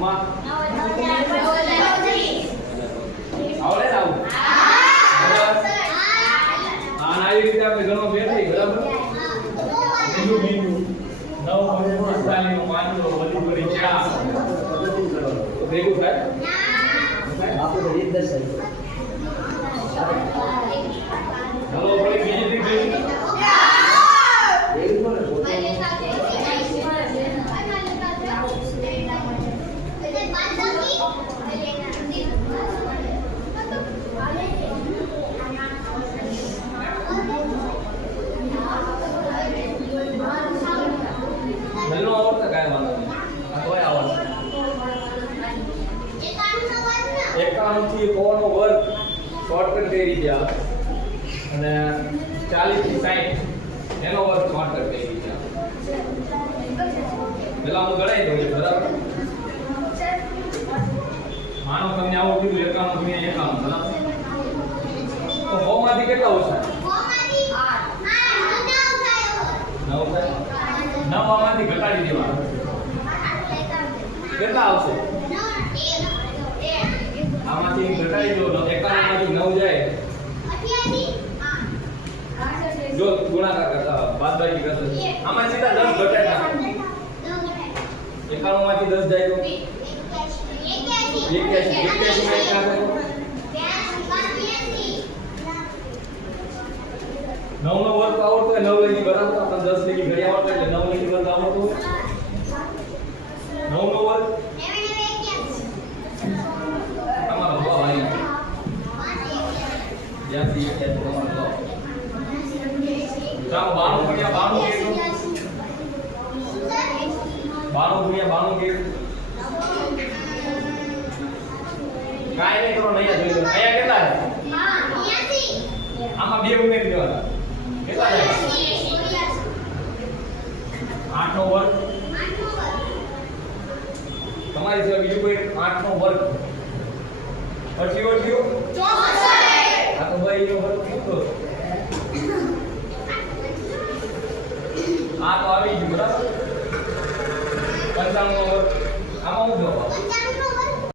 માં આવડે ને આવું હા આવી રીતે આપણે ગણો બે થઈ બરાબર બીજું 9 નો માંડવો વધુ કરી 4 ભેગું થાય આપણે તો 1 10 ચાલો વળી બીજી રીત નલ્લો આવડતા કાય વાંધો નહીં તોય આવડે 51 થી કોનો વર્ગ શોર્ટકટ કરી દીધા અને 40 થી 60 એનો વર્ગ શોર્ટકટ કરી દીધા પેલા હું ગણાઈ દઉં બરાબર માનો તમને આવડતું 51 ગુણ્યા 51 બરાબર તો 100 માંથી કેટલા ઓછા 9 થાય 9 માંથી ઘટાડી દેવા કેટલા આવશે આમાંથી ઘટાડી દો 51 માંથી 9 જાય જો ગુણાકાર કરતા બાદબાકી કરતા આમાં સીધા 10 ઘટાડી નાખો 91 માંથી 10 જાય તો 81 9 નો વર્ગ આવડતો હોય 9 લગી બરાબર આપણે 10 લગી ઘડી આવડતો એટલે 9 લગી વર્ગ આવડતો હોય 9 નો વર્ગ તમારો ભાવ આવી જ્યાંથી તમારો ભાવ ચાલો 92 ગુણ્યા 92 કેટલું 92 ગુણ્યા 92 કેટલું કાઈ નહીં કરો નહીં જોઈ લો અહીંયા કેટલા છે આમાં 2 ઉમેરી દેવાના કેટલા થાય 8 નો વર્ગ તમારી સિવાય બીજું કોઈ 8 નો વર્ગ પછી ઓછું 64 આ તો ભાઈ નો વર્ગ કેટલો આ તો આવી ગયું બરાબર 95 નો વર્ગ આમાં હું જવાબ